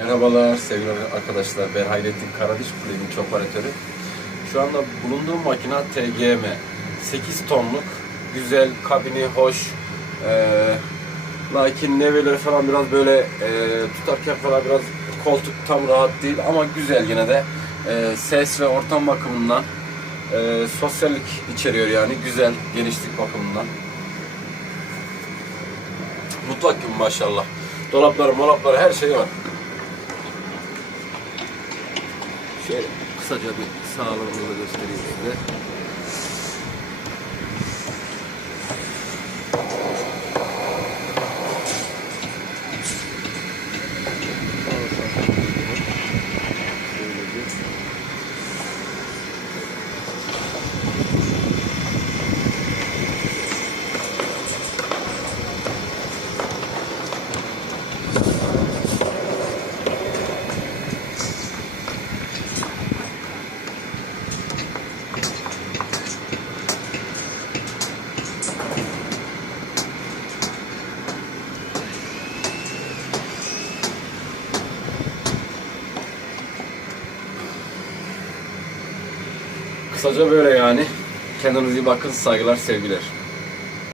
Merhabalar sevgili arkadaşlar. Ben Hayrettin Karadiş, Kulübün operatörü. Şu anda bulunduğum makine TGM. 8 tonluk, güzel, kabini hoş. Ee, lakin neveleri falan biraz böyle e, tutarken falan biraz koltuk tam rahat değil ama güzel yine de. Ee, ses ve ortam bakımından e, sosyallik içeriyor yani güzel, genişlik bakımından. Mutfak gibi maşallah. Dolapları, molapları her şey var. Şöyle kısaca bir sağlığını da göstereyim size. Kısaca böyle yani. Kendinize iyi bakın. Saygılar, sevgiler.